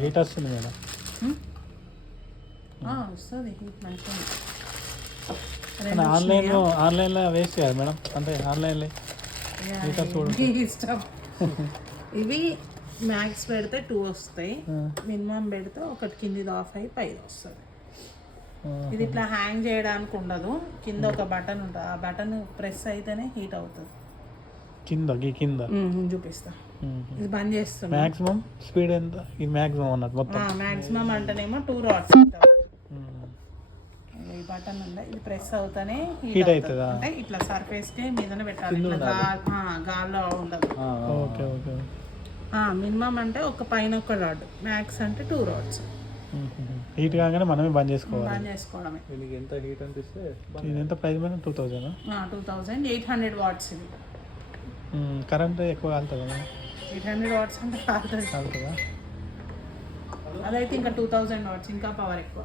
Heat వస్తుంది madam. వస్తుంది heat మంచిగా. ఆన్లైన్లో వేస్ట్ కాదు మేడం, అంటే ఆన్లైన్లో హీటర్స్ కూడా ఇష్టం. ఇవి మ్యాక్స్ పెడితే 2 వస్తాయి, మినిమం పెడితే ఒకటి కిందిది ఆఫ్ అయ్యి పైది వస్తుంది. ఇది ఇట్లా హ్యాంగ్ చేయడానికి ఉండదు, కింద ఒక బటన్ ఉంటుంది, ఆ బటన్ ప్రెస్ అయితేనే హీట్ అవుతుంది. కింద చూపిస్తా. ఇది బంద్ చేస్తున్నా. మాక్సిమం స్పీడ్ ఎంత? ఇది మాక్సిమం అన్నట్టు మొత్తం. మాక్సిమం అంటేనేమో 2 రాడ్స్. ఈ బటన్ ఉందా, ఇది ప్రెస్ అవుతానే హీట్ అవుతుంది. అంటే ఇట్లా సర్ఫేస్ కి మీదనే పెట్టాలి, గాల్లో ఉండదు. Okay okay. మినిమం అంటే ఒక పైన ఒక రాడ్, మ్యాక్స్ అంటే 2 రాడ్స్. హీట్ కాగానే మనమే బంద్ చేసుకోవడమే. ఎంత హీట్ అనిపిస్తే ఇది ఎంత ప్రైస్ మేడం? 2000? 2800 వాట్స్. ఇది కరెంట్ ఎక్కువ కాలుతుందా? 800 వాట్స్ అంటే కాలుతుందా? కాలుతుందా? అదైతే ఇంకా 2000 వాట్స్, ఇంకా పవర్ ఎక్కువ.